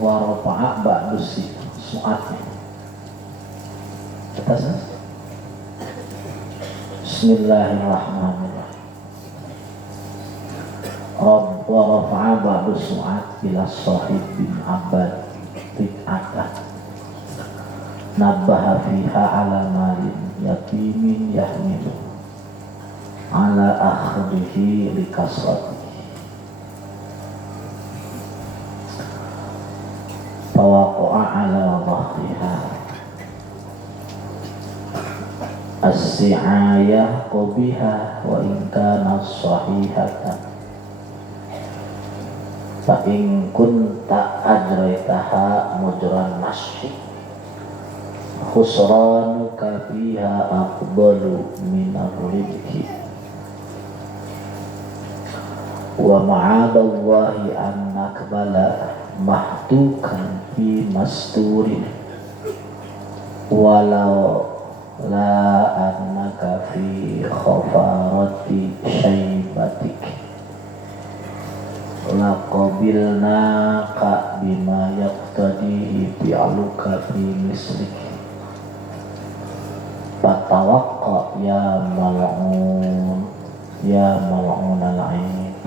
Warofa'a ba'dusi su'atnya atasnya. Bismillahirrahmanirrahim. Warofa'a ba'dus su'at ila sahib bin abad tik'adah nabbaha fiha ala malin yatimin yahmilu ala akhdihi likasrati fawaqa'a ala dhahriha as-si'ayah qabiha wa in kana sahihatan fa in kunta ajraitaha mujran masyi khusranuka fiha aqbalu minar rizki wa ma'adallahi an nakbala mahtukan fi masturin walau la annaka fi khafarati syaibatik la qabilna ka bima yaqtadihi bi'aluka fi mislik fatawaqqa ya mal'un al-aib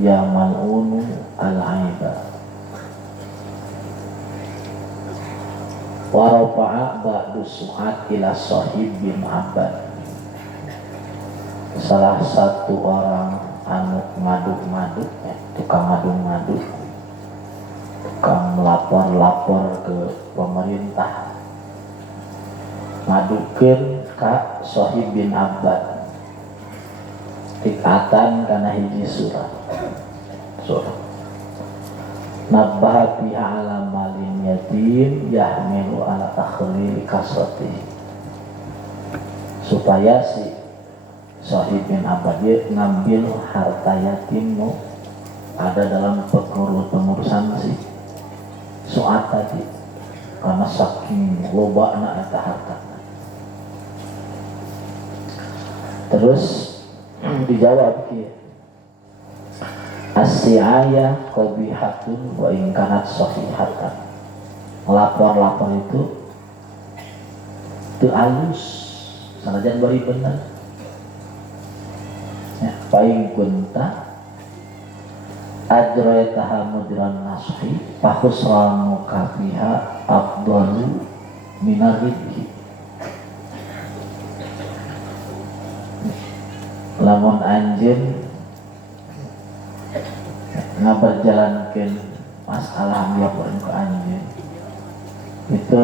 ya mal'un al-aiba wa rafa'a ba'du su'at ila sahib bin abad salah satu orang anu ngaduk-ngaduk ya, tukang ngaduk-ngaduk tukang melapor-lapor ke pemerintah ngadukeun ka sahib bin abad tikatan kana hiji surat nabbaha fiha ala malin yatim yahmilu ala akhli kasrati supaya si sahib bin abad dia ngambil harta yatim ada dalam pengurusan si suat tadi karena saking lobana eta harta. Terus dijawab kieu as-si'ayah qabihatun wa in kanat sahihatan. Lapor-lapor itu teu alus sanajan bari bener. Ya, paling kunta ajraitaha mudran nasfi fahusranu kafiha afdalu minar rizki. Lamun anjeun ngaberjalankeun masalah laporan ke anjeun itu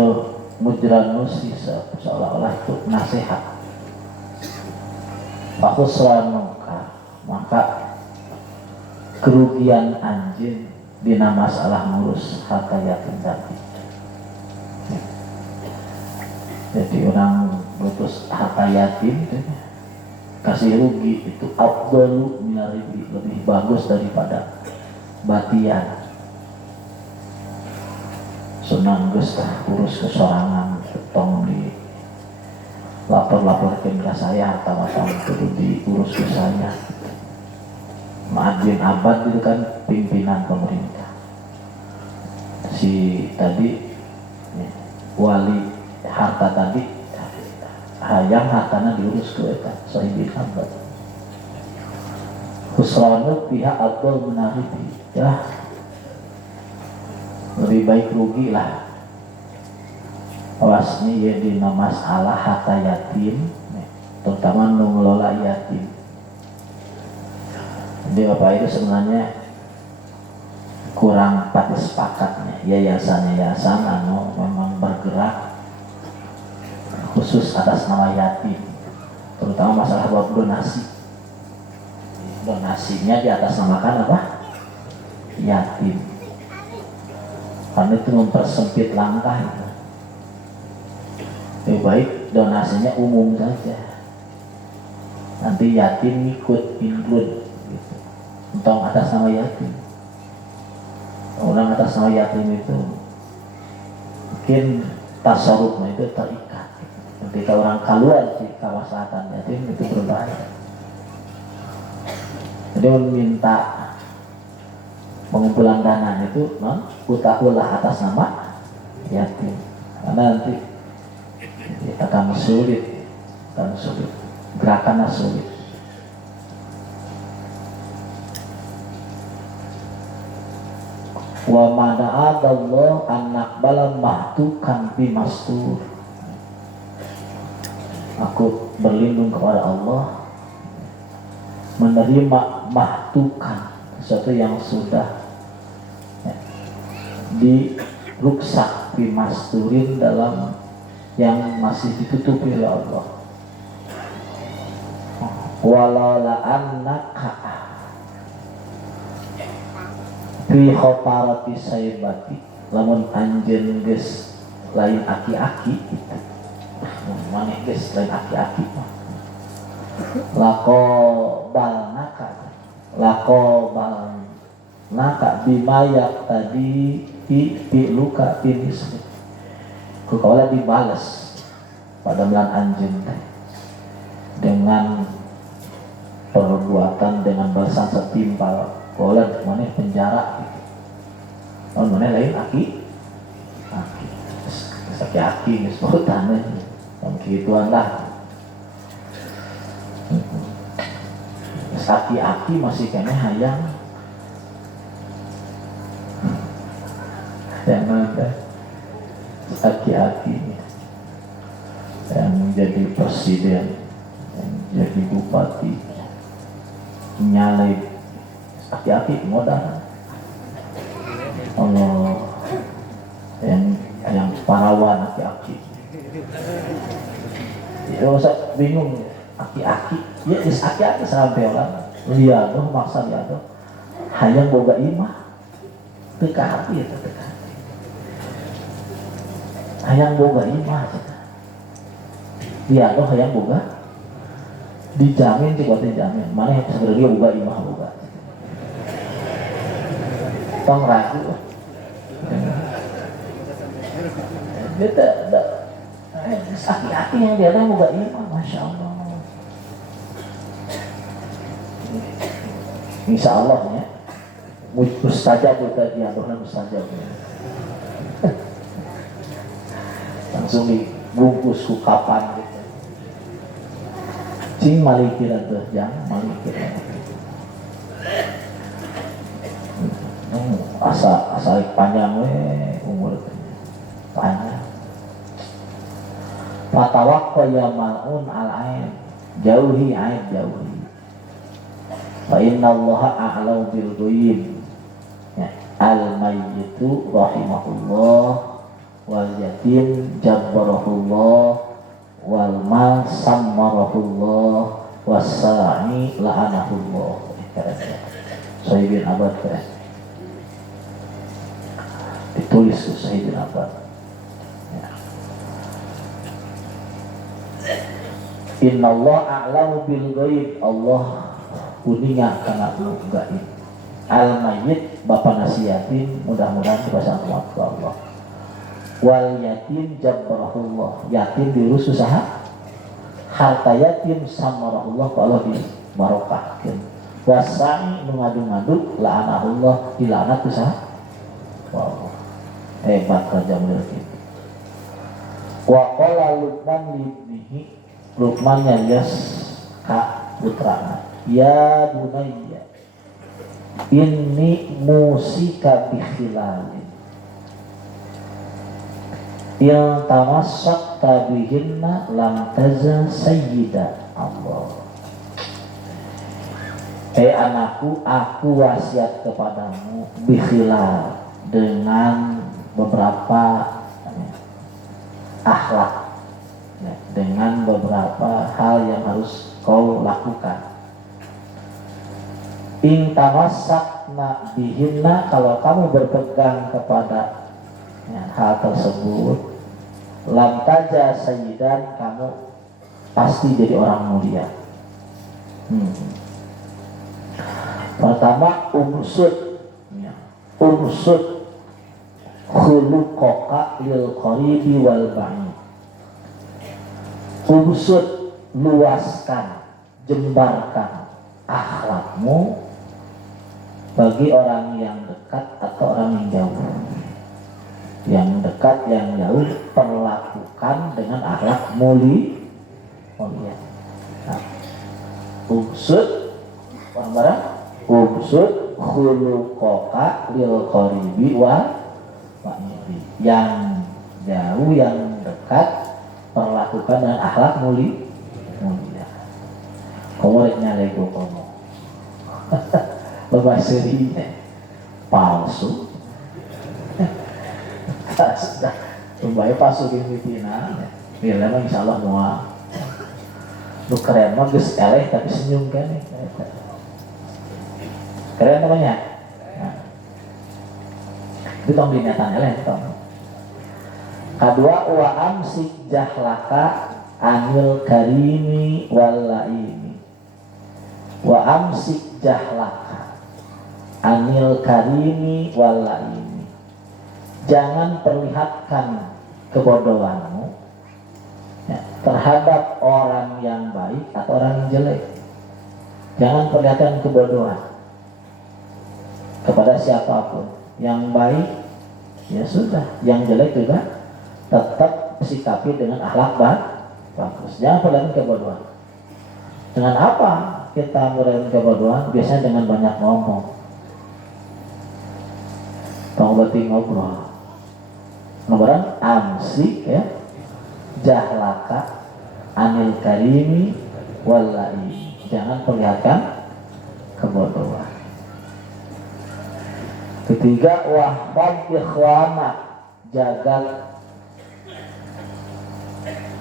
mudran nusi seolah-olah itu nasihat fahusranu maka kerugian anjing dina masalah ngurus harta yatim tadi. Jadi orang putus harta yatim kasih rugi itu afdalu minar rizki, lebih bagus daripada batian. Senang geus urus kesorangan tong di lapor-laporkan ke saya harta macam itu diurus ke saya. Ma'adin abad itu kan pimpinan pemerintah. Si tadi wali harta tadi hayang hartana diurus ke eta sahibin abad. Khusranu pihak abdul menarifi ya lebih baik rugi lah. Awas nih ya di masalah harta yatim terutama mengelola yatim. Jadi Bapak itu sebenarnya kurang pati sepakatnya yayasan anu memang bergerak khusus atas nama yatim, terutama masalah bab donasinya di atas namakan apa? Yatim, karena itu mempersempit langkah. Lebih baik donasinya umum saja, nanti yatim ikut include tentang atas nama yatim. Orang atas nama yatim itu mungkin tasarrufnya itu terikat. Ketika orang keluar di kawasan yatim itu berbahaya. Jadi meminta pengumpulan dana itu ulah atas nama yatim, karena nanti akan sulit, gerakannya sulit. Wa mana'adallah anak balam mahtukan bimastur. Aku berlindung kepada Allah menerima mahtukan, sesuatu yang sudah diruksak bimasturin, dalam yang masih ditutupi oleh Allah. Walala annaka fi khoparati saibati, lamun anjeun geus lain aki-aki gitu, maneh geus lain aki-aki mah lako balnaka bimayak tadi di luka tinis ku kaulah dibales pada melan anjeun dengan perbuatan, dengan balasan setimpal. Boleh mana penjara gitu. Oh, mana lain aki sebutan yang gituan lah. Aki masih kena hayang yang ada aki yang jadi presiden, yang jadi bupati, nyalai aki modal. Allah, yang parawan aki. Ya usah bingung aki. Ya is aki sampai orang lihat doh maksa lihat doh. Hayang boga imah. Teka hati ya teka. Hayang boga imah. Lihat doh hayang boga. Dijamin sih buat dijamin. Mana yang sebenarnya boga imah boga. Tong ragu dia tak aki yang dia ada moga imam, masya Allah. Insya Allah ya, mustajab kita diadohnya mustajab. Langsung dibungkus kukapan gitu. Cing malikir tuh, jangan malikir. Asal panjang umur panjang. Fatawakka ya mal'un al-ain, jauhi aib jauhi. Fa inna allaha a'lau bil ghaib. Ya, al-mayyitu rahimahullah, wal yatim jabbarahullah, wal mal sammarahullah, was-sa'i la'anahullah. Sahibin abad keren. Ditulis Sahibin abad. Ya. Inna Allah a'lamu bil ghaib. Allah kuninga kana gaib. Al mayyit bapa nasihatin, mudah-mudahan dipasang kuat ke Allah. Wal yatim jabbarahullah, yatim diurus usaha. Harta yatim samarahullah, kalau di barokahkeun. Wasai mengadu-ngadu la'anahullah, dilaknat usaha. Wow. Hebat Raja Mulia itu. Wa qala Luqman libnihi, Luqman nyarios ka putrana, ya bunayya inni musika bi khilalin yang tamassak tabihinna lam tazal sayyida Allah. Anakku, aku wasiat kepadamu bikhilal, dengan beberapa akhlak, ya, dengan beberapa hal yang harus kau lakukan. In tamassakna bihinna, kalau kamu berpegang kepada hal tersebut, lam taja sayyidan, kamu pasti jadi orang mulia. Pertama, umsud khuluqaka lil qaribi wal ba'id. Umsud, luaskan, jembarkan akhlakmu bagi orang yang dekat dekat atau orang yang jauh. Yang dekat, yang jauh perlakukan dengan akhlak mulia. Nah, uksud barang uksud khuluqoka lil qaribi wa iri. Yang jauh, yang dekat perlakukan dengan akhlak mulia. Komornya lego komo. Berbasirinya palsu. Sudah lumayan palsu gimana? Ya memang insyaallah semua. Lu keren mah geus eleh tapi senyum kan nih. Keren namanya. Nah. Itu tong binatang eleh tong. Kedua wa amsik jahlaka anil karimi wallaini. Wa amsik jahlaka anil karimi wallaini. Jangan perlihatkan kebodohanmu ya, terhadap orang yang baik atau orang yang jelek. Jangan perlihatkan kebodohan kepada siapapun. Yang baik ya sudah, yang jelek juga tetap sikapi dengan akhlak bagus. Jangan perlihatkan kebodohan. Dengan apa kita perlihatkan kebodohan? Biasanya dengan banyak ngomong. Kamu berarti ngobrol. Nomor amsik ya jahlaka anil karimi wallahi. Jangan perlihatkan kebodohan. Ketiga wahfad ikhwana, jaga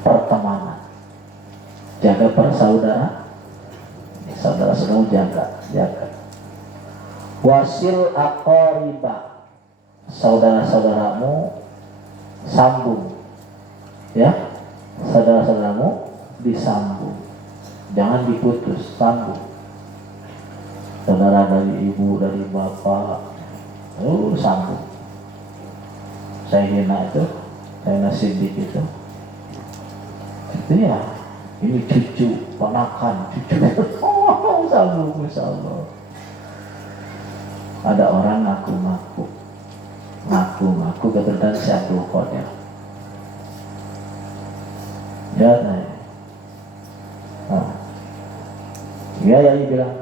pertemanan, jaga persaudara, saudara-saudaramu jaga. Wasil aqariba, saudara-saudaramu sambung, ya, saudara-saudaramu disambung, jangan diputus, sambung. Saudara dari ibu, dari bapak, sambung. Saya Siddiq itu ya, ini cucu, ponakan, cucu, sambung, Masya Allah. Ada orang ngaku kebetulan si Abdul Qadir. Ya, dia bilang,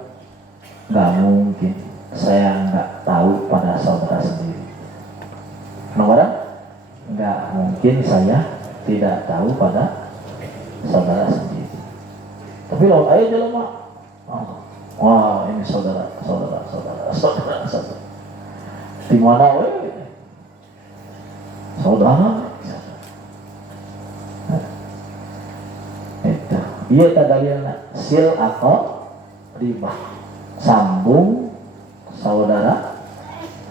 nggak mungkin saya nggak tahu pada saudara sendiri. Nomor nggak mungkin saya tidak tahu pada saudara sendiri. Tapi kalau ayo jalan mak, wah ini saudara. Di mana saudara? Itu. Iya tadalilna sil atau riba, sambung saudara.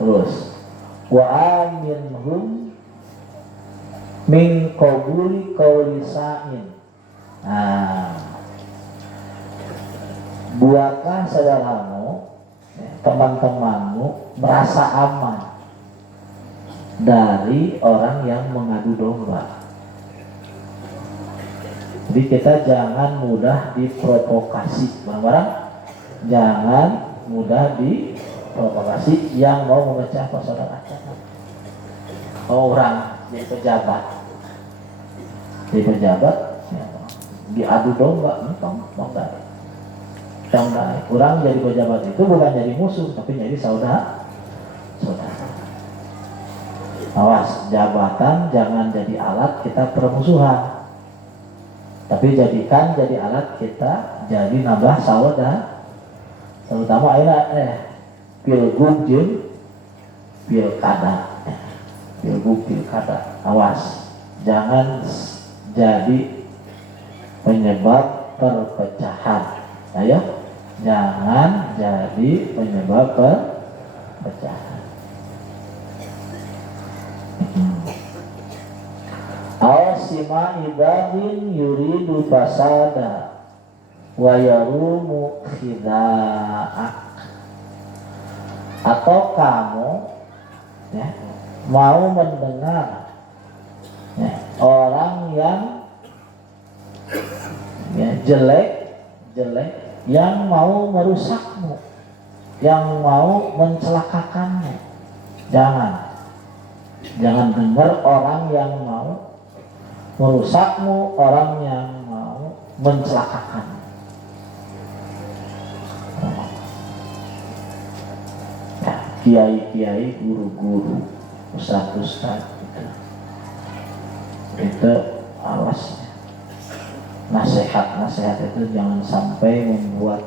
Terus wa aminhum min qabuli qauli sa'in. Buatlah saudaramu, teman-temanmu merasa aman dari orang yang mengadu domba. Jadi kita jangan mudah diprovokasi, barang-barang jangan mudah diprovokasi yang mau memecah persaudaraan. Orang jadi pejabat ya, diadu domba, enggak. Orang jadi pejabat itu bukan jadi musuh, tapi jadi saudara. Awas, jabatan jangan jadi alat kita permusuhan, tapi jadikan jadi alat kita jadi nambah saudara. Terutama pilgub jeung pilkada. Awas, jangan jadi penyebab perpecahan. Ayo, jangan jadi penyebab perpecahan. Awsima ibadin yuridu fasada wa yarumu khida'ak. Atau kamu ya, mau mendengar ya, orang yang ya, jelek yang mau merusakmu, yang mau mencelakakanmu. Jangan dengar orang yang mau merusakmu, orang yang mau mencelakakan. Ya, kiai-kiai, guru-guru, ustaz-ustaz itu awas. Nasihat itu jangan sampai membuat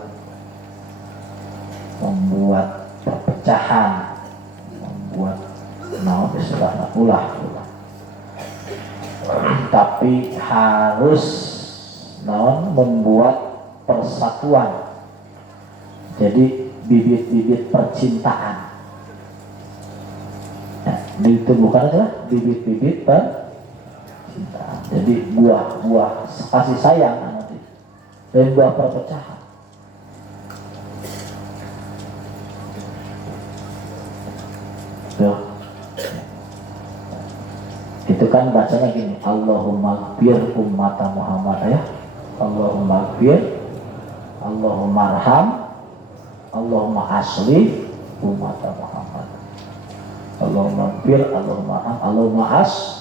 perpecahan, membuat ulah. Tapi harus membuat persatuan. Jadi bibit-bibit percintaan. Nah, ditumbuhkan adalah bibit-bibit percintaan. Jadi buah kasih sayang nanti dan buah perpecahan. Tuh. Itu kan bacanya gini, Allahumma gfir ummata Muhammad ya. Allahumma gfir, Allahumma arham, Allahumma asli ummata Muhammad. Allahumma gfir, Allahumma arham, Allahumma asli.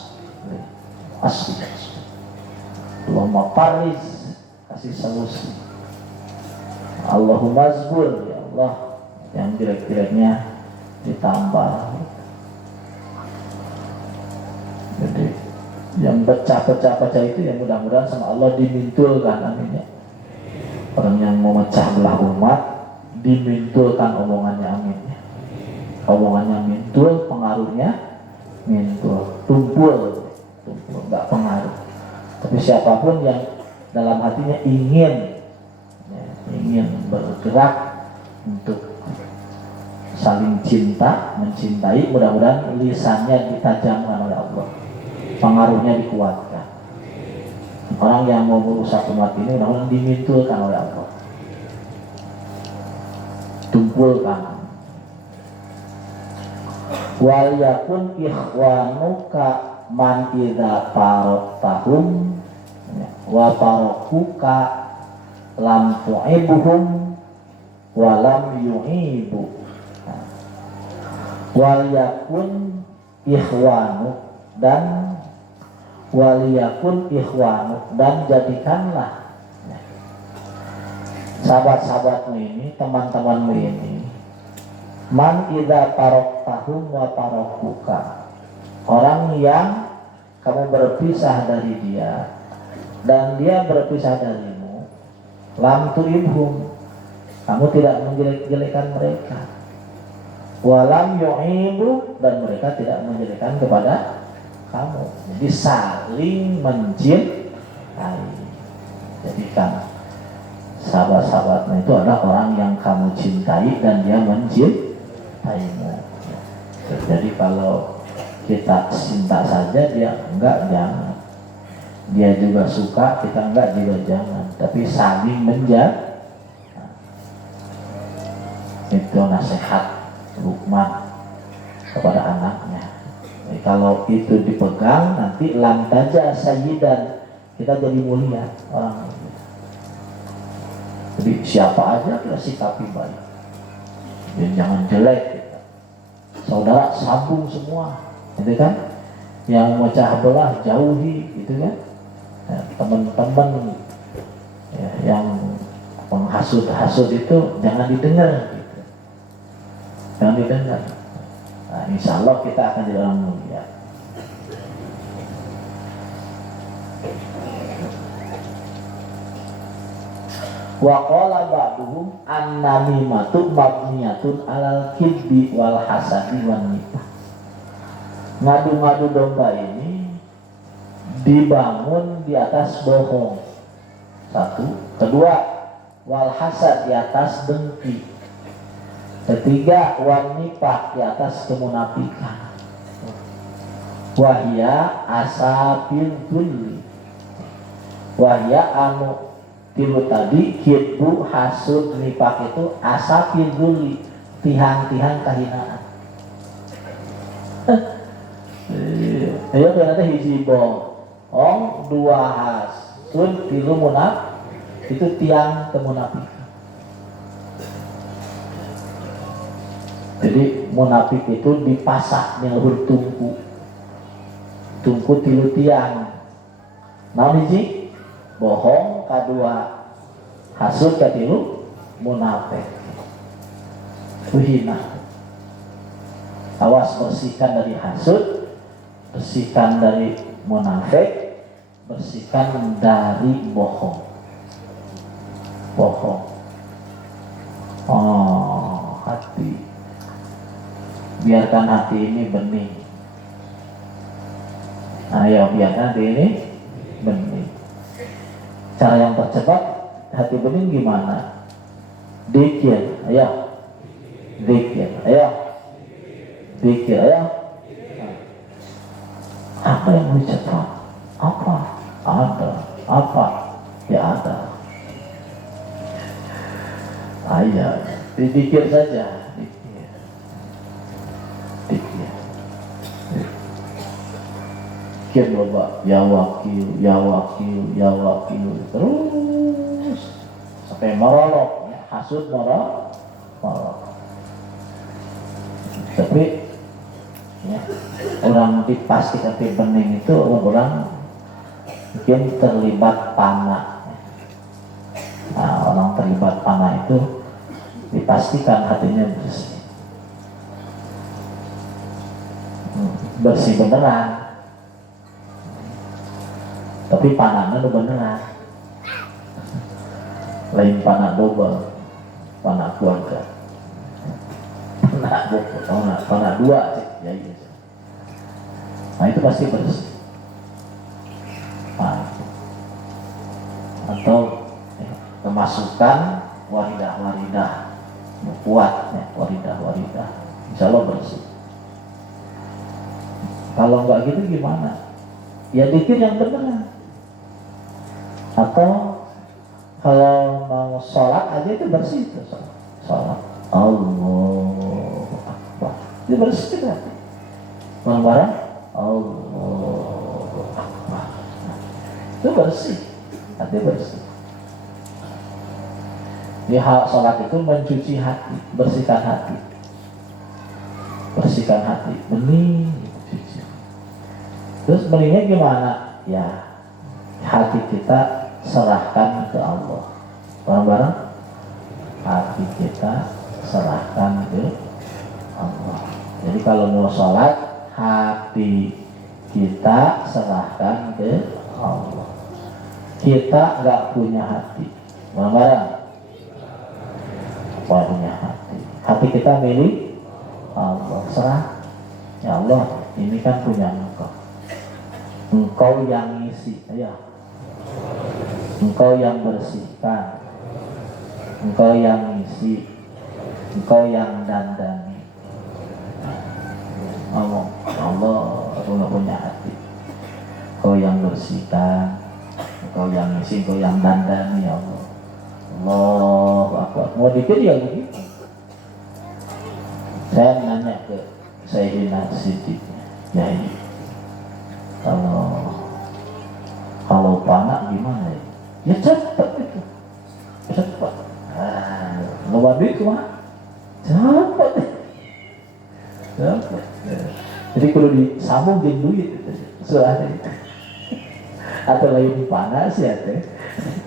Allahumma fariz, kasih solusi. Allahumma zbur, ya Allah, yang jelek-jeleknya ditambah. Jadi yang pecah-pecah itu yang mudah-mudahan sama Allah dimintulkan, amin ya. Orang yang mau mecah belah umat dimintulkan omongannya, amin ya. Omongannya mintul, pengaruhnya mintul, tumpul, nggak pengaruh. Tapi siapapun yang dalam hatinya ingin bergerak untuk saling cinta, mencintai, mudah-mudahan lisannya ditajamkan oleh Allah, pengaruhnya dikuatkan. Orang yang mau merusak umat ini mudah-mudahan dimintulkan oleh Allah, tumpulkan. Wal yakun ikhwanuka man idza faraqtahum wa faraquka lam tu'ibuhum wa lam yu'ibu. Wal yakun ikhwanu dan jadikanlah sahabat-sahabatmu ini, teman-temanmu ini, man idza faraqtahum wa faraquka, orang yang kamu berpisah dari dia dan dia berpisah darimu, lam tu'ibhum, kamu tidak menjelek-jelekan mereka, walam yu'ibu, dan mereka tidak menjadikan kepada kamu. Jadi saling mencintai. Jadikan sahabat-sahabatmu itu adalah orang yang kamu cintai dan dia mencintaimu. Jadi kalau kita cinta saja dia enggak, jangan. Dia juga suka, kita enggak juga jangan. Tapi saling menjaga. Itu nasihat Luqman kepada anaknya. Jadi kalau itu dipegang, nanti lantaja sayyidan, kita jadi mulia orang. Jadi siapa aja kita sikapi baik, jadi jangan jelek kita. Saudara sambung semua, gitu kan? Yang mecah belah jauhi, gitu kan? Ya, teman-teman ya, yang menghasut-hasut itu jangan didengar. Jangan didengar. Nah, insya Allah kita akan jadi orang mulia. Wa qala ba'duhum an-namimatu mabniyatun alal kibbi wal hasadi wan nifaq. Ngadu-ngadu domba ini dibangun di atas bohong. Satu, kedua, wal hasad di atas dengki. Ketiga, wan nifaq di atas kemunafikan. Wahya asabil dzulli. Wahya anu tilu tadi, hibbu, hasud, nifaq itu asabil dzulli, tihan-tihan kahinaan. Ayo ternyata hiji bohong, dua hasud, tilu munafik, itu tiang kemunafikan. Jadi munafik itu dipasak nyeluhur tungku tilu tiang. Naon hiji? Bohong, kadua hasud, katilu munafik. Hina. Awas, bersihkan dari hasud, bersihkan dari munafik, bersihkan dari bohong. Hati. Biarkan hati ini bening. Ayo, biarkan hati ini bening. Cara yang tercepat hati bening gimana? Dzikir, ayo. Dzikir, ayo. Dzikir, ayo. Apa yang lebih cepat? Apa? Ada. Apa? Ya ada. Ayo, dipikir saja. Dikir loba, ya wakil, ya wakil, ya wakil, terus sampai merolok, ya, hasud merolok. Tapi ya, orang pasti tapi bening itu orang mungkin terlibat panah. Nah, orang terlibat panah itu dipastikan hatinya bersih. Bersih beneran. Tapi panahnya udah beneran. Lain panah double, panah keluarga. Panah dua sih, ya iya. Nah itu pasti bersih. Nah, atau ya, kemasukan waridah kuat ya, waridah insya Allah bersih. Kalau nggak gitu gimana? Ya dikir yang beneran. Atau kalau mau sholat aja itu bersih itu sholat. Allahu Akbar. Itu bersih kan? Barang-barang Allahu Akbar. Itu bersih. Hati bersih. Di hal sholat itu mencuci hati, bersihkan hati. Bersihkan hati, bening, cuci. Terus beningnya gimana? Ya, hati kita serahkan ke Allah. Barang-barang hati kita serahkan ke Allah. Jadi kalau mau sholat, hati kita serahkan ke Allah. Kita nggak punya hati. Barang-barang punya hati. Hati kita milik Allah. Serah. Ya Allah, ini kan punya Engkau. Engkau yang ngisi. Ya. Engkau yang bersihkan, Engkau yang ngisi, Engkau yang dandani. Ngomong, Allah, aku nggak punya hati. Engkau yang bersihkan, Engkau yang ngisi, Engkau yang dandani, ya Allah. Allah, aku mau dikir ya begitu. Saya nanya ke Sayyidina Siddiq, ya ini, kalau panak gimana ya? Ya cepat itu, cepat. Ngeluar duit kemana? Cepat. Jadi kalau disambung jadi duit itu, soalnya itu. Atau lain panas ya teh.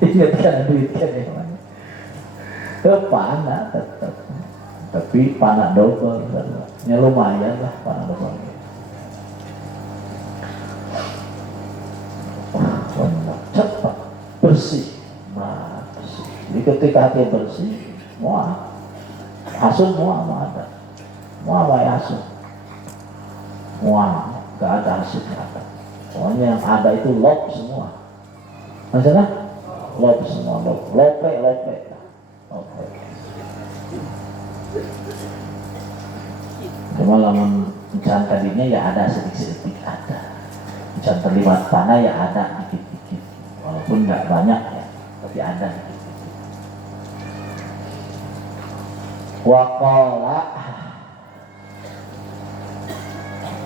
Ingatkan duit kan yang mana? Panah tetap, tapi panah double, ya lumayan lah panah double. Cepat, bersih, bersih. Jadi ketika hati bersih, semua hasud semua ada, semua hasud, semua nggak ada hasud ada. Pokoknya yang ada itu lop semua, maksudnya lop semua, lope. Cuma lamun hujan tadinya ya ada sedikit ada, hujan terlibat panah ya ada dikit. Walaupun nggak banyak ya, tapi ada. Waqala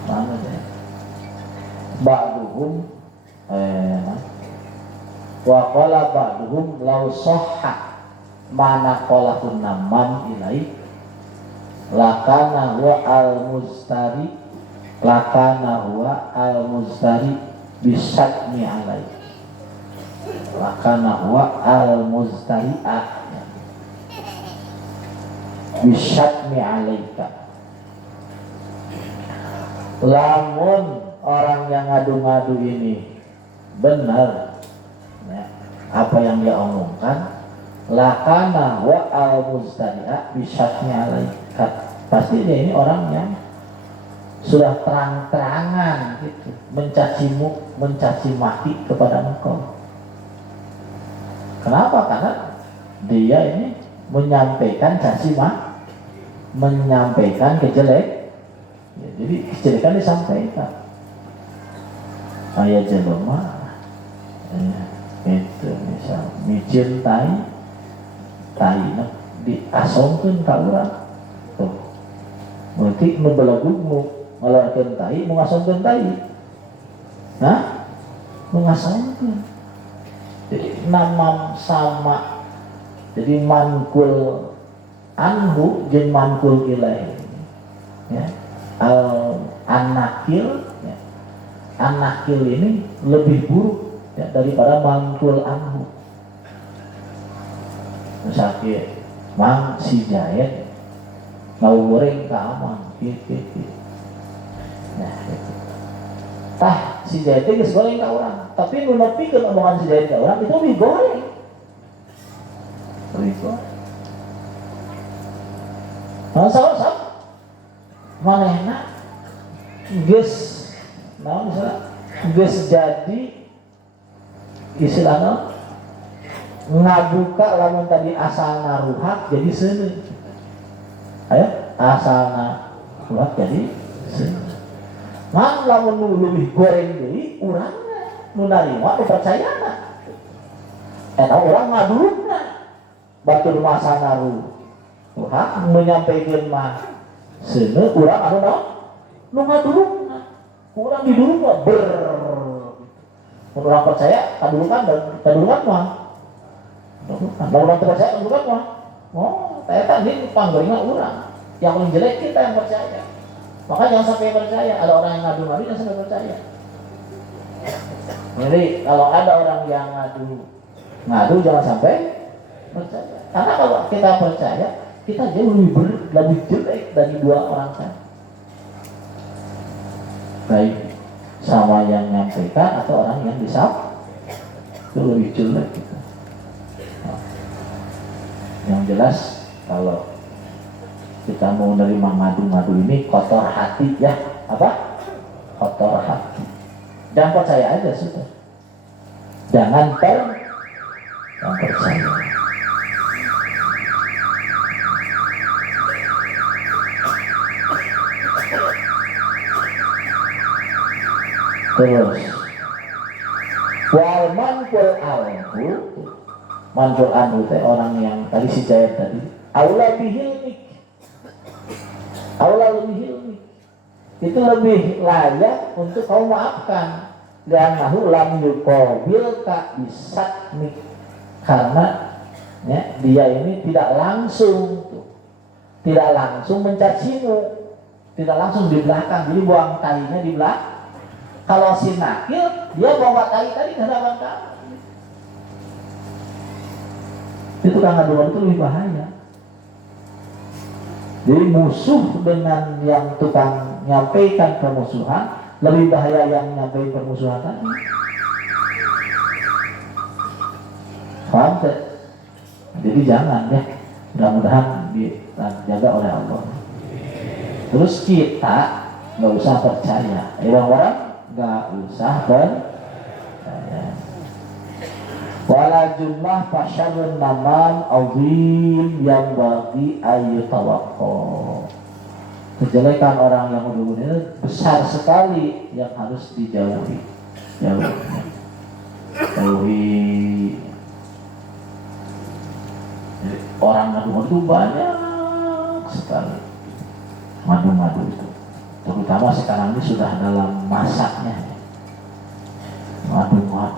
mana deh? Ba'duhum waqala ba'duhum law sahha mana qalahun namam ilai lakana huwa al-mustari, lakana huwa al-mustari bisyatmi alaih, lakana huwa al-mustari'ah bisyatmi alaika. Lamun orang yang ngadu-ngadu ini benar ya, apa yang dia omongkan, lakana wa al-mustari'a bisyatmi alaika, pasti dia ini orang yang sudah terang-terangan gitu, mencacimu, mencaci maki kepada engkau. Kenapa? Karena dia ini menyampaikan caci maki, menyampaikan kejelek ya, jadi kejelekan disampaikan. Ayah jelema itu misal micin tai nak diasongkeun ka urang tuh, berarti membelagugmu ngeluarkeun tai, mengasongkeun tai, nah mengasongkeun. Jadi nama sama, jadi mankul anhu jeung mankul ilaih ya. Anakil ya. Anakil ini lebih buruk ya, daripada mankul anhu. Misalnya mang si Jahit mau goreng ka amang gitu. Nah gitu. Tah si Jahit geus goreng ka urang, tapi nu nepikeun omongan si Jahit ka urang itu lebih goreng. Lebih goreng. Nah, sama manehna geus naon misalnya geus jadi istilahna ngabuka lamun tadi asalna ruhak jadi seuneu. Ayo asalna ruhak jadi seuneu. Mang lamun nu leuwih goreng deui urangna nu narima nu percayana. Eta urang ngadulukna. Batur masana ruhak menyampaikan mah seuneu urang anu naon? Nu ngadulukna. Urang diduluk mah urang percaya kadulukan mah. Kalau orang percaya kadulukan mah. Oh, eta ini panggoringan urang. Yang paling jelek kita yang percaya. Maka jangan sampai percaya. Ada orang yang ngadu-ngadu jangan sampai percaya. Jadi kalau ada orang yang ngadu jangan sampai percaya. Karena kalau kita percaya, kita jauh lebih jelek dari dua orang tadi. Baik sama yang menyampaikan atau orang yang disap, itu lebih jelek gitu. Nah, yang jelas kalau kita mau menerima ngadu-ngadu ini kotor hati ya, apa? Kotor hati. Jangan percaya aja sudah. Jangan percaya. Terus wal manful anhu teh orang yang tadi si Jahit tadi aula bihilmik itu lebih layak untuk kau maafkan dan nahu lam yuqabil ka bisatmik, karena ya, dia ini tidak langsung mencacimu, tidak langsung di belakang, jadi buang talinya di belakang. Kalau si nakil, dia bawa tali ke hadapan kamu. Itu kan ngaduan itu lebih bahaya. Jadi musuh dengan yang tukang nyampaikan permusuhan lebih bahaya yang nyampaikan permusuhan tadi. Paham tak? Jadi jangan ya. Mudah-mudahan dijaga oleh Allah. Terus kita nggak usah percaya. Orang-orang nggak usah percaya. Wala jumlah fasyarun naman azim yang bagi ayu tawakko. Kejelekan orang yang udah besar sekali yang harus dijauhi. Jauhi. Jadi, orang ngadu itu banyak sekali. Madu itu. Terutama sekarang ini sudah dalam masaknya. Madu, wah,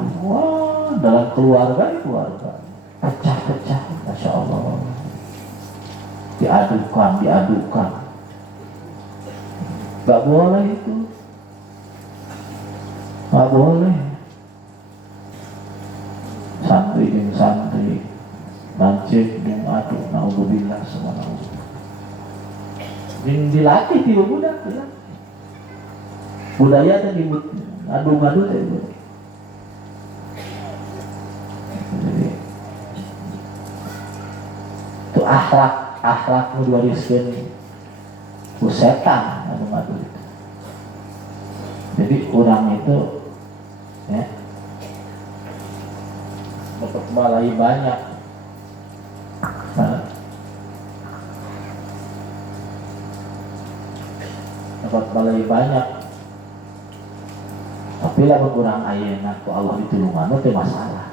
dalam keluarga, pecah-pecah, Masya Allah. diadukan, nggak boleh itu, nggak boleh. Santri mancing jeung adu, naudzubillah semua naudzubillah. Yang dilatih tiba budak, budaya tadi adu-adu tadi. Jadi itu akhlak nu diwariskeun ku setan adu-adu itu. Jadi orang itu ya dapat balai banyak. Dapat balai banyak. Tapi lamun urang ayeuna ku Allah ditulungan teh masalah.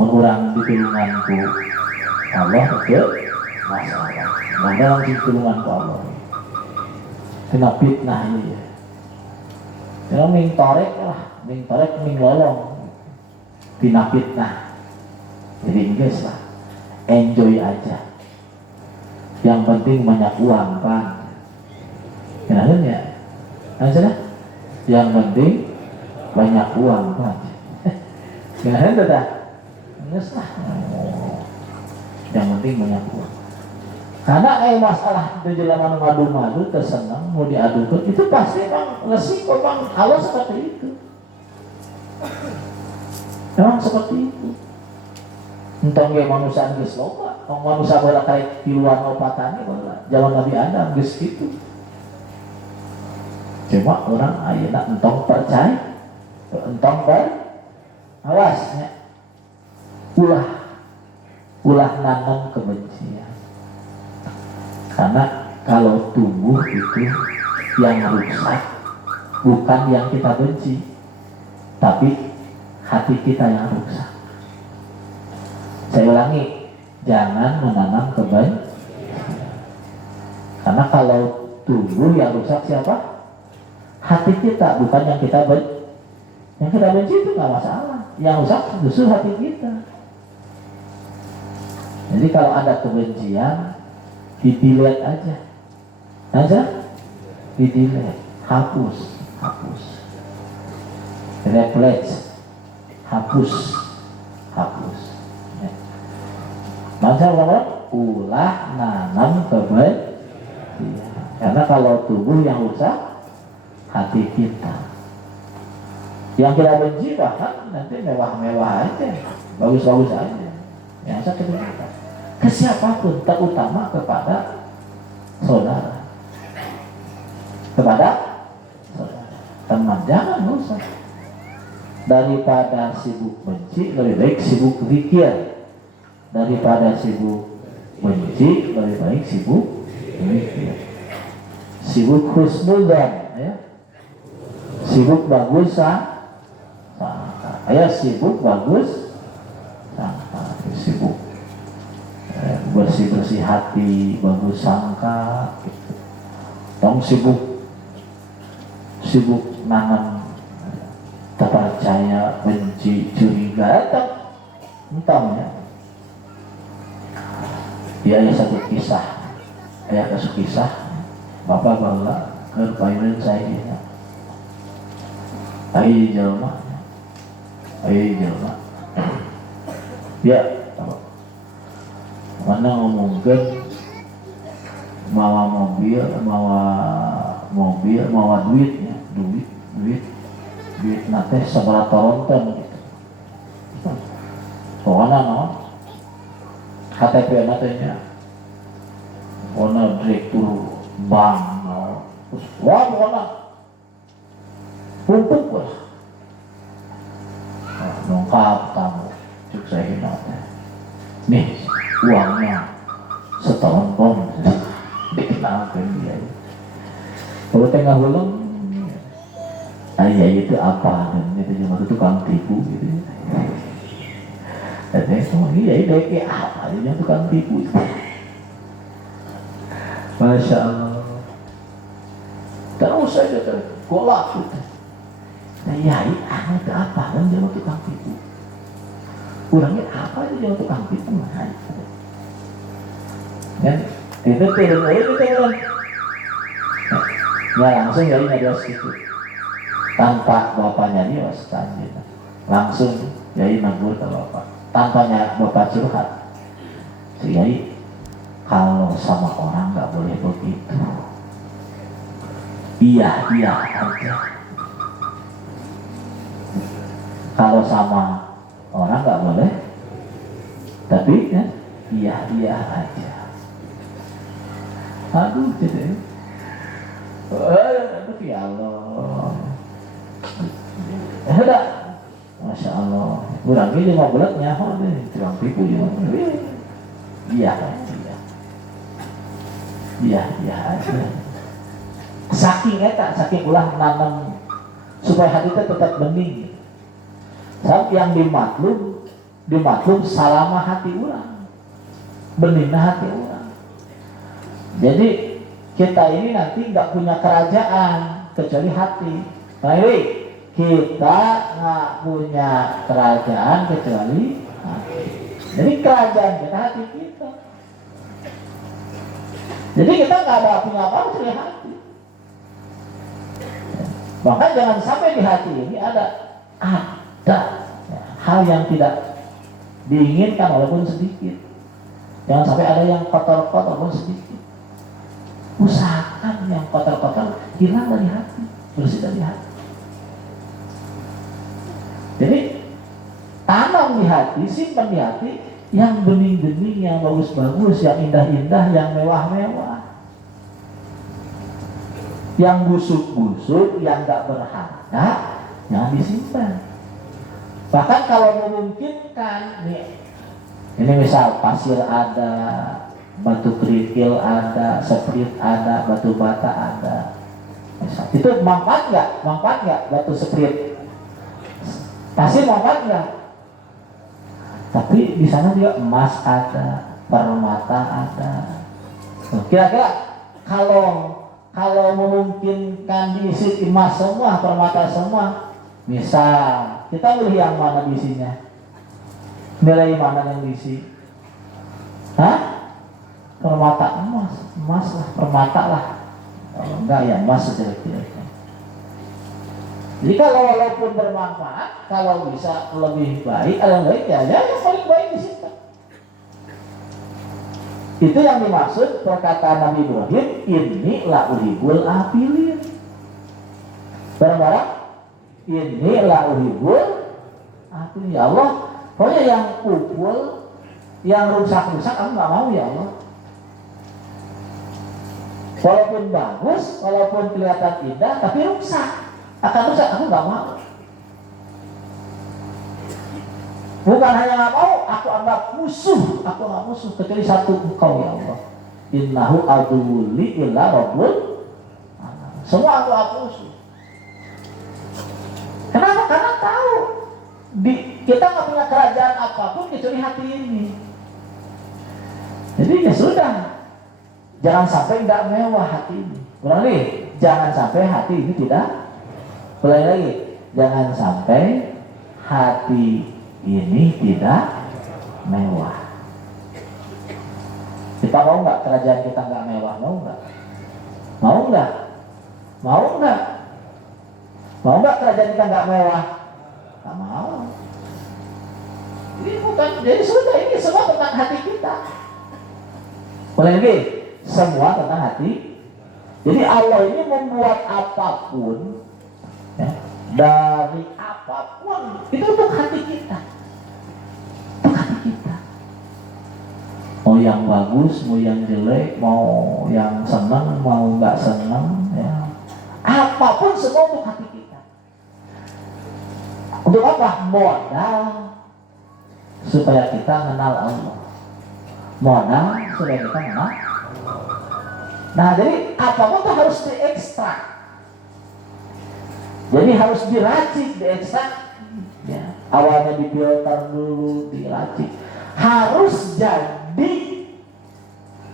Mun urang ditulungan ku Allah teh masalah. Mangga langsung ditulungan ku Allah. Kena fitnah ieu. Jangan ming torek lah, ming lolong. Tina fitnah. Jadi guys lah, enjoy aja. Yang penting banyak uang kan. Kenapa ya? Aja. Yang penting banyak uang kan. Kenapa dah? Enggak lah. Yang penting banyak uang. Karena masalah di jalan madu tersenang mau diadukan itu pasti bang resiko bang Allah seperti itu. Memang seperti itu. Entah nggak manusia geus loba, manusia bola kayak tiluan opatane bola. Zaman Nabi Adam geus gitu. Cuma orang ayeuna entong percaya, entong awasnya. Ulah nanam kebencian. Karena kalau tumbuh itu yang rusak bukan yang kita benci, tapi hati kita yang rusak. Saya ulangi, jangan menanam kebencian. Karena kalau tumbuh yang rusak siapa? Hati kita, bukan yang kita benci. Yang kita benci itu nggak masalah. Yang rusak justru hati kita. Jadi kalau ada kebencian, di-delete aja, di-delete, hapus, replace, hapus. Ya. Maka ulah nanam kebencian. Karena kalau tubuh yang rusak, hati kita. Yang kita benci bahkan nanti mewah-mewah aja, bagus-bagus aja. Yang saya kita. Ke siapapun, terutama kepada saudara. Teman, jangan rusak. Daripada sibuk benci, lebih baik sibuk zikir. Daripada sibuk benci, lebih baik sibuk zikir. Sibuk husnudzan, ya. Sibuk bagus sangka. Sibuk bagus sangka. Sibuk bersih hati, bagus sangka gitu. Tong sibuk nanam tak percaya, benci, curiga, entah ya. Dia ada satu kisah, bapak bala kerpainan saya, ayo jelma, dia mana ngomongkan mawa mobil, mawa duit nate sebelah toronton gitu. Pokoknya KTP natenya, pokoknya direktur bank, terus pokoknya pupuk bos, lengkap tamu, cuk saya hinatnya. Nih uangnya setahun dikenalkan dia. Kalau tengah belum, ayah itu apa? Dan itu cuma tukang tipu gitu. Dan semua iya itu apa? Dia tukang tipu. Masya Allah. Terus saja golak gitu. Nah ya itu apa? Dan dia tukang tipu. Kurangnya apa itu dia tukang tipu? Kan Itu turun. Ya langsung ya nyadios gitu. Tanpa bapaknya dia gitu. Langsung Yai negur ke bapak. Tanpanya bapak curhat. Si Yai, kalau sama orang nggak boleh begitu. Iya aja. Kalau sama orang nggak boleh, tapi ya, iya aja. Aduh, jadi, aduh ya Allah. Udah, Masya Allah. Kurang ini 5 bulan nyaho deh, kurang tipu juga. Iya aja. Saking ulah nanam supaya hati kita tetap bening. Sebab yang dimaklum salama hati orang, beningnya hati orang. Jadi kita ini nanti nggak punya kerajaan kecuali hati. Nah ini kita nggak punya kerajaan kecuali hati. Jadi kerajaan kita hati kita. Jadi kita nggak ada punya apa-apa kecuali hati. Bahkan jangan sampai di hati ini ada hal yang tidak diinginkan walaupun sedikit. Jangan sampai ada yang kotor-kotor walaupun sedikit. Usahakan yang kotor-kotor hilang dari hati, bersih dari hati. Jadi tanam di hati, simpan di hati yang bening-bening, yang bagus-bagus, yang indah-indah, yang mewah-mewah. Yang busuk-busuk, yang gak berharga, jangan disimpan. Bahkan kalau memungkinkan, nih, ini misal pasir ada, batu kerikil ada, sprit ada, batu bata ada. Misal, itu manfaat nggak batu sprit? Pasir manfaat nggak? Tapi di sana juga emas ada, permata ada. Kira-kira kalau memungkinkan diisi emas semua, permata semua, misal kita pilih yang mana diisinya? Nilai mana yang diisi? Permata emas lah, permata lah. Kalau enggak ya emas sejelek-jeleknya. Jadi kalau walaupun bermanfaat, kalau bisa lebih baik, ada baik ya yang paling baik di situ. Itu yang dimaksud perkataan Nabi Ibrahim, inni la uhibul afilin. Barang-barang, inni la uhibul afilin. Ya Allah, pokoknya yang kupul, yang rusak-rusak, aku nggak mau ya Allah. Walaupun bagus, walaupun kelihatan indah, tapi rusak. Akan rusak, aku nggak mau. Bukan hanya nggak mau, aku anggap musuh. Aku nggak musuh, kecuali satu, engkau ya Allah. Innahu aduwwuli illa rabbul alamin. Semua aku musuh. Kenapa? Karena tahu kita nggak punya kerajaan apapun kecuali hati ini. Jadi ya sudah, jangan sampai nggak mewah hati ini. Ulang lagi, jangan sampai hati ini tidak. Ulang lagi, jangan sampai hati ini tidak mewah. Kita mau nggak kerajaan kita nggak mewah? Mau nggak? Mau nggak? Mau nggak? Mau nggak kerajaan kita nggak mewah? Nggak mau. Ini bukan, jadi sudah, ini semua tentang hati kita. Boleh lagi, semua tentang hati. Jadi Allah ini membuat apapun, ya, dari apapun itu untuk hati kita. Mau yang bagus, mau yang jelek, mau yang senang, mau nggak senang, ya. Apapun semua untuk hati kita. Untuk apa? Modal supaya kita kenal Allah. Modal supaya kita kenal. Nah, jadi apapun itu harus diekstrak. Jadi harus diracik, diekstrak. Ya. Awalnya difilter dulu, diracik. Harus jadi,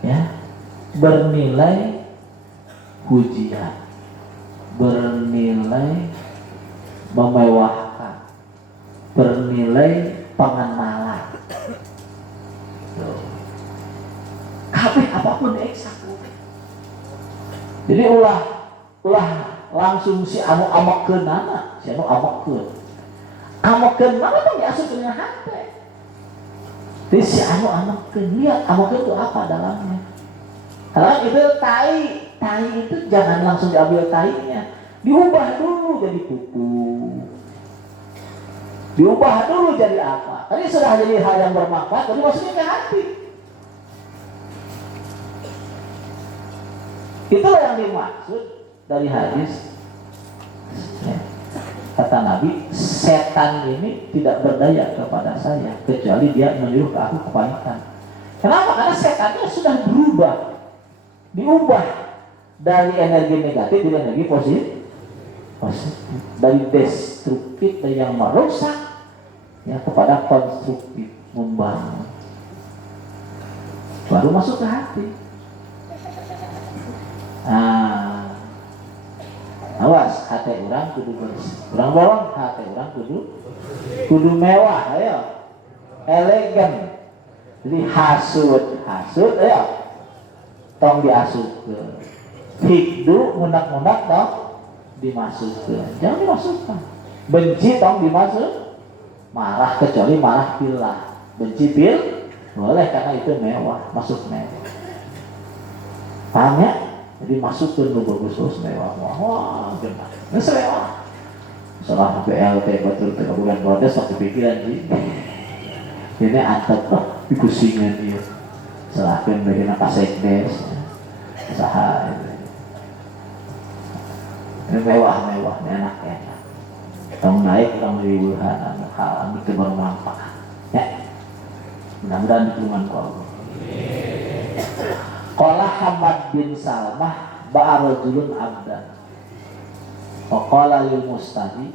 ya, bernilai pujian, bernilai memewahkan, bernilai pengenalan. kabeh apapun dieksekusi. Jadi ulah langsung si anu amekeun nana, si anu amekeun mana tuh diasup dengan hati. Jadi si anu amekeun, lihat amekeun itu apa dalamnya. Kalau itu tai itu jangan langsung diambil tainya, diubah dulu jadi kuku, diubah dulu jadi apa. Tadi sudah jadi hal yang bermanfaat, jadi maksudnya ke hati. Itulah yang dimaksud dari hadis. Kata Nabi, setan ini tidak berdaya kepada saya kecuali dia menyuruh ke aku kebaikan. Kenapa? Karena setannya sudah berubah, diubah dari energi negatif jadi energi positif, dari destruktif, dari yang merusak ya kepada konstruktif, membangun, baru masuk ke hati. Awas, hati orang kudu bersih. Orang bolong, hati orang kudu mewah, ayo, elegan. Jadi hasud, ayo, tong diasupkeun. Hikdu, mundak-mundak tong dimasukkeun. Jangan dimasukkan. Benci tong dimasuk, marah kecuali marah pillah. Benci pil boleh karena itu mewah, masuk mewah. Paham ya? Jadi masuk ke bagus mewah, wah, gimana? Nggak mewah. Salah BLT betul tiga bulan protes waktu pikiran sih. Ini antep dikusingan dia. Salahkan bagaimana kasekdes, usaha ini mewah, enak. Tong naik, tong liburan, hal itu bermanfaat. Ya, mudah-mudahan dukungan kau. Qala Hamad bin Salmah ba'arajulun abdan. Qala lil mustahi.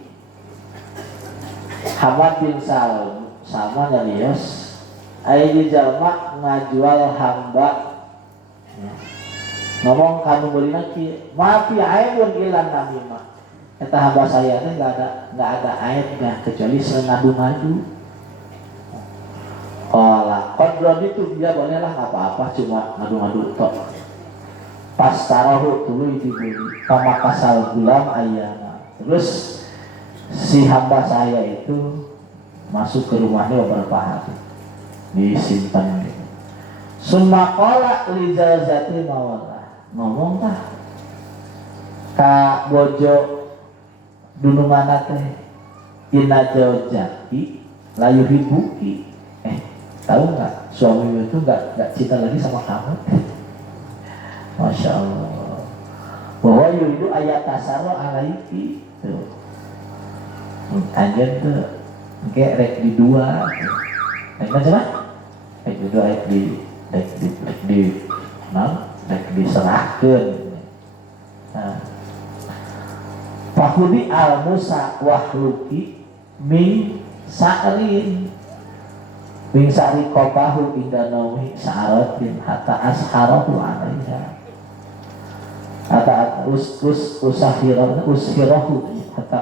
Hamad bin Salmah nyarios aya di jalma ngajual hamba. Ya. Ngomong kanu beulina kieu, "Maafi aibun ilan namimah." Eta hamba saya teh enggak ada aibnya kecuali ngadu-ngadu. Kodron itu dia bolehlah apa-apa cuma ngadu-ngadu tok. Pas taruh dulu dibeli pamakasal gulam ayana. Terus si hamba saya itu masuk ke rumahnya beberapa hari, disimpan. Summa qala li zawjati mawala. Ngomong tah ka bojo dununganna teh, inna zawjati la yuhibbuki. Tahu nggak, suami itu nggak cinta lagi sama kamu. Masya Allah. Bahwa yuridu ayat tasaro alaiki tuh. Anjir tuh, kayak rek di dua. Rek macam mana? Rek di dua, rek diserahkan. Fahudi al Musa wahluki min sa'rin. Bingsari kopahu inda naumi sa'aratin hatta asharahu alaiha. Hatta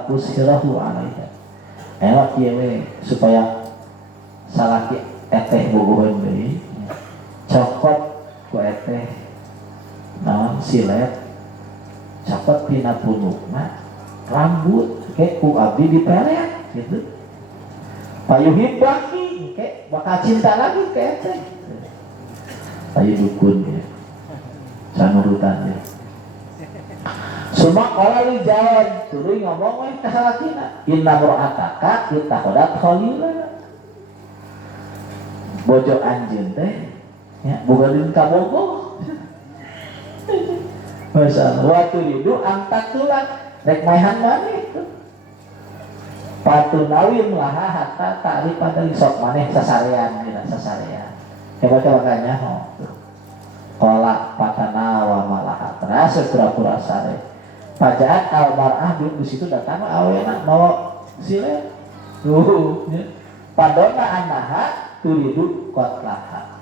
ushirahu alaiha. Enak yewe supaya salaki eteh bogohan deui. Cokot ku eteh naon silet. Cokot tina punukna rambut ke ku abdi dipelet gitu. Payuhib baki, bakal cinta lagi ke eteh. Ayo dukun ya, sanurutan ya. Sumak kalau lu jawab, tuluy ngomong kasalakina. Inna mur'ataka kita kodat kholila. Bojo anjeun teh, ya bugalin kabogoh. Masya Allah. Waktu itu angkat tulang, rek maehan maneh tuh. Patunawi melaha hatta ta'rif pada sok maneh sasarean dina sasarean. Coba kanya Qala patana wa malaha. Terasa pura-pura sare. Pajaat al-mar'ah di situ datang awena mawa sile. Padona annaha turidu qatlaha.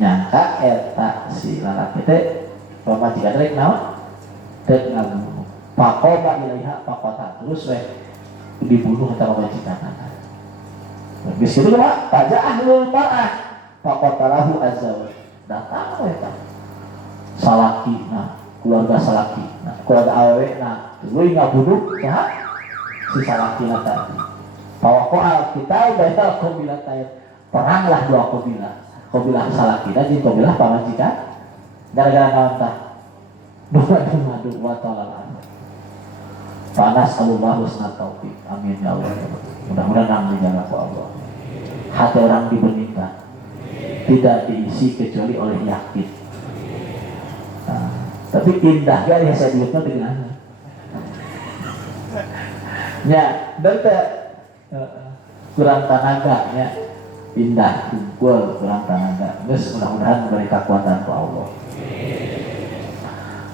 Nyangka eta si lalaki teh pamajikan rek naon? Rek ngabunuh. Pakoba ilaiha pakota terus we dibunuh atau majikan. Habis itu mah pajak ahlul mar'ah faqatalahu azza. datang eta salaki nah keluarga salaki nah keluarga awewe nah tuluy ngabuduk saha si salaki na tadi pawaqa'a kita baita qabilah tayr peranglah dua qabilah salaki dan qabilah pamajikan gara-gara naon tah madu wa ta'ala panas Allah husna taufik amin ya Allah mudah-mudahan dijaga ku Allah hati orang dibeningkan tidak diisi kecuali oleh yakin nah, tapi indah ya saya diutna dengan ya berte kurang tenaga ya indah kumpul kurang tenaga geus mudah-mudahan diberi kekuatan ku Allah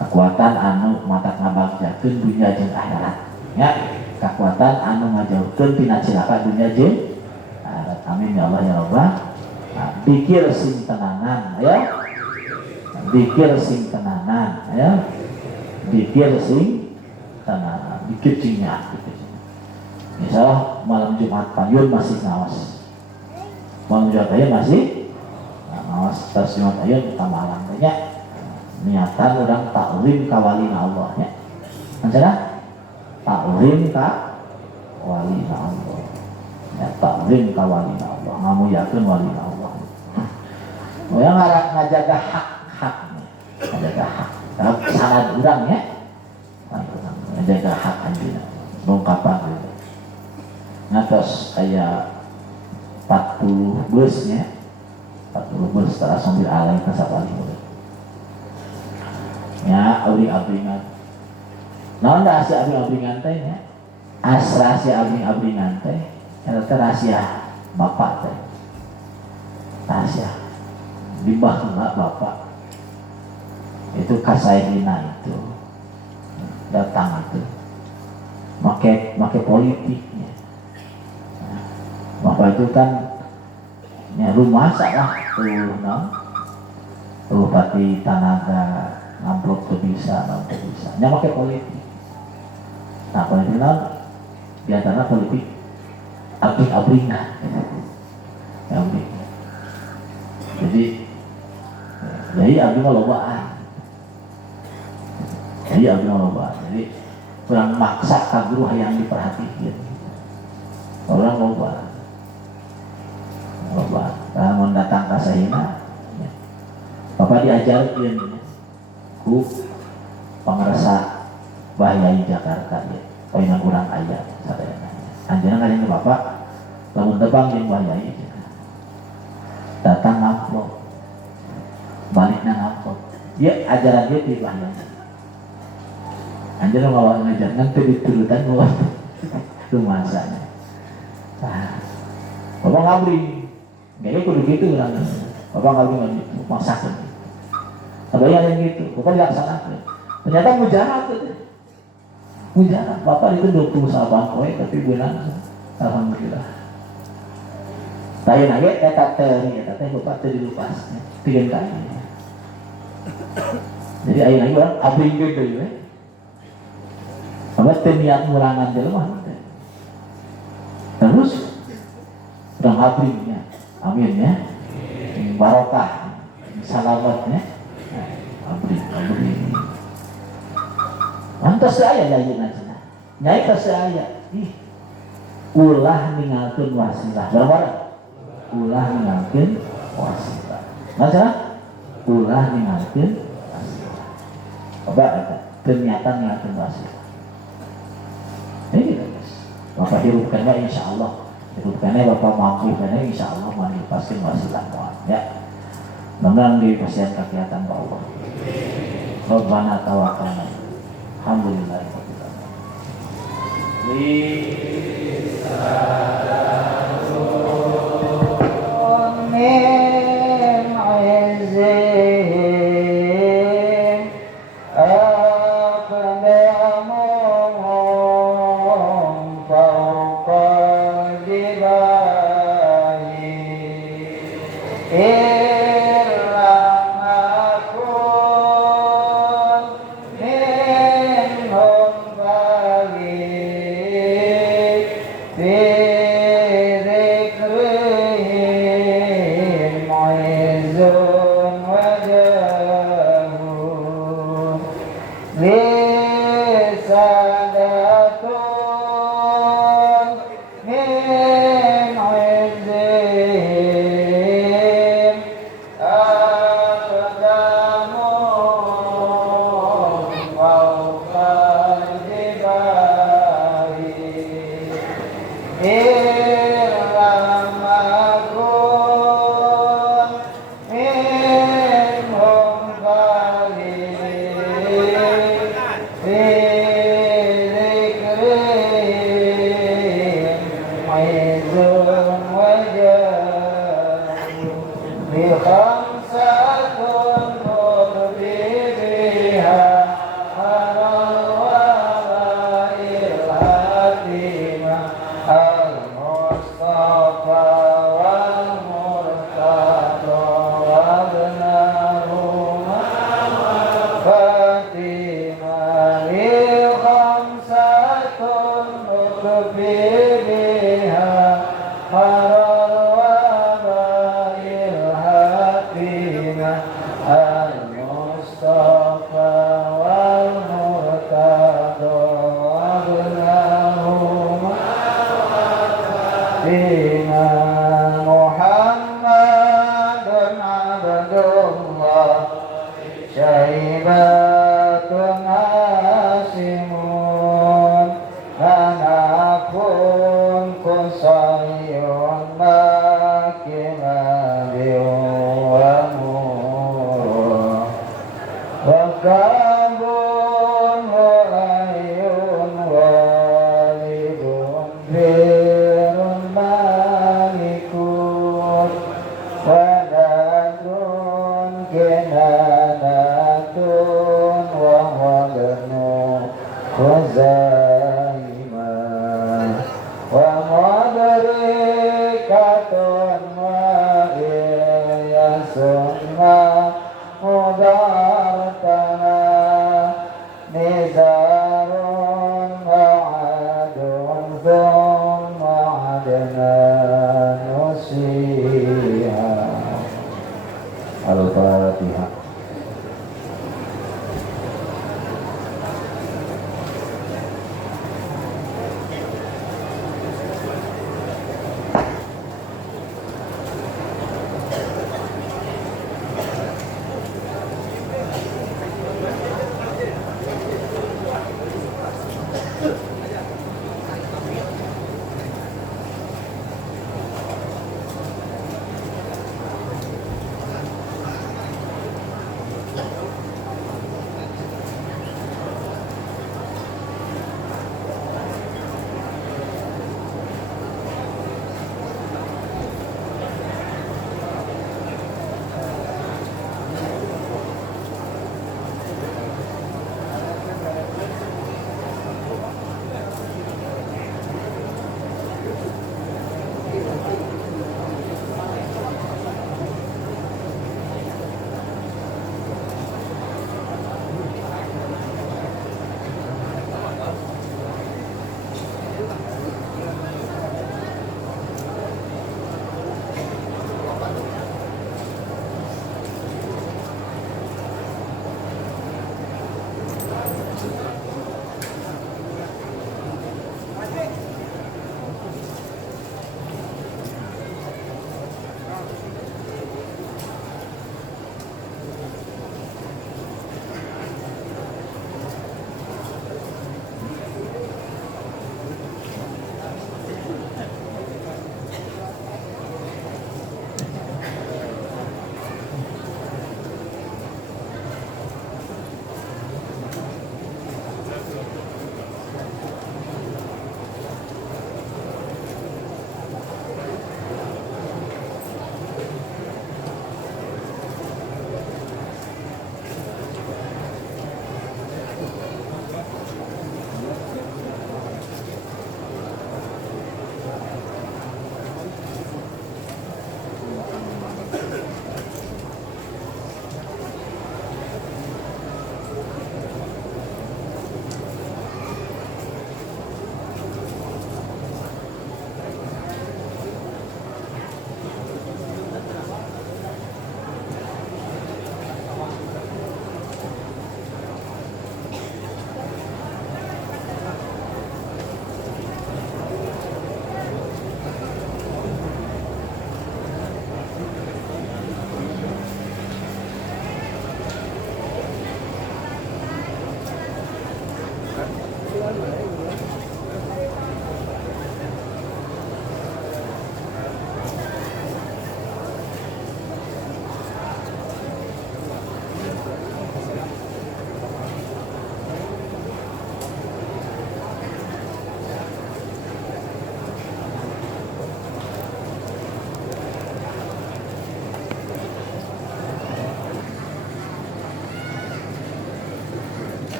kekuatan anu mata ngabagjakeun dunia jeung akhirat ya kekuatan anu ngajauhkeun tina cilaka dunia jeung akhirat amin ya Allah ya Rabbah nah, pikir sing tenanan ya pikir sing tenanan ya pikir sing tenanan dikit cingnya misalnya malam Jumat Payun masih ngawas malam Jumat Payun masih ngawas terus Jumat Payun kita malam banyak niatan orang taklim ka walina Allah ya. Maksudnya taklim ka walina Allah. Ya taklim ka walina Allah. Ngamuyakeun walina Allah. Moyang ngajaga hak-haknya. Ngajaga hak. Sanad urang ya. Ngajaga hak anjeunna. Bongkapan gitu. Nah terus aya 40 bus ya. 40 bus setelah sambil alay ka sapali ya abring-abringan naon da asa abring-abringan teh ya asra si abring-abringan teh eta rahasia bapak teh rahasia dibah heula bapak itu kasaehina itu datang itu make politiknya bapak itu kan ya rumah lah tuh pati tanaga ngamplok tuh bisa, nya pakai politik. Nah politik lah, biasanya politik abring-abringan, abring. Jadi abring lobaan, jadi kurang maksa kaguru yang diperhatikan. Orang lobaan, kalau mau datang ke sahina, bapak diajarkan. Ku pangresa bahayai Jakarta ya, poinan urang aya sadayana. Anjeunna ngaring bapak lamun tebang yang bahayai datang amplop balikna amplop dia ajaran dia di bahayai anjeunna ngawa ngajarna teu diturutan bawa rumasana bapak ngabring gaya kudu gitu urang bapak ngabring maksakeun Abang yang gitu, bapak dilaksanakan. Ternyata mujarab tuh. Mujarab, bapak itu 20 sahabat kowe tapi bulan alhamdulillah. Tanya nage, eta teh bapak teh dilupas, 3 kali. Jadi ayo lagi orang abring gitu ya. Apa teh niat ngurangan jelema teh. Terus urang abringnya, amin ya. Barokah, salamatnya. Abri. Mantas saya nyai ke saya. Ulah ninggalkeun wasilah. Bareng-bareng. Ulah ninggalkeun wasilah. Masalah? Ulah ninggalkeun wasilah. Coba eta, ternyata ninggalkeun wasilah. Ini gitu guys. Bapak hirupkan ya insyaallah. Hirupkannya bapak mampu kan insyaallah manipaskeun wasilah moal ya. Mudah-mudahan dipasihan kegiatan Pak Allah. Rabbana tawakkalna. Alhamdulillah. Mustafa wal Murtada Abnahuma Dina Muhammadun Abdullah Syaibatun Asimun Anakun Kusayun Makimabiun wa murun Wakabun wa'ayun walidun birun malikun Wadadun kinanatun wa wadnu Wazaimah wa madrikatun wa ilyasun ma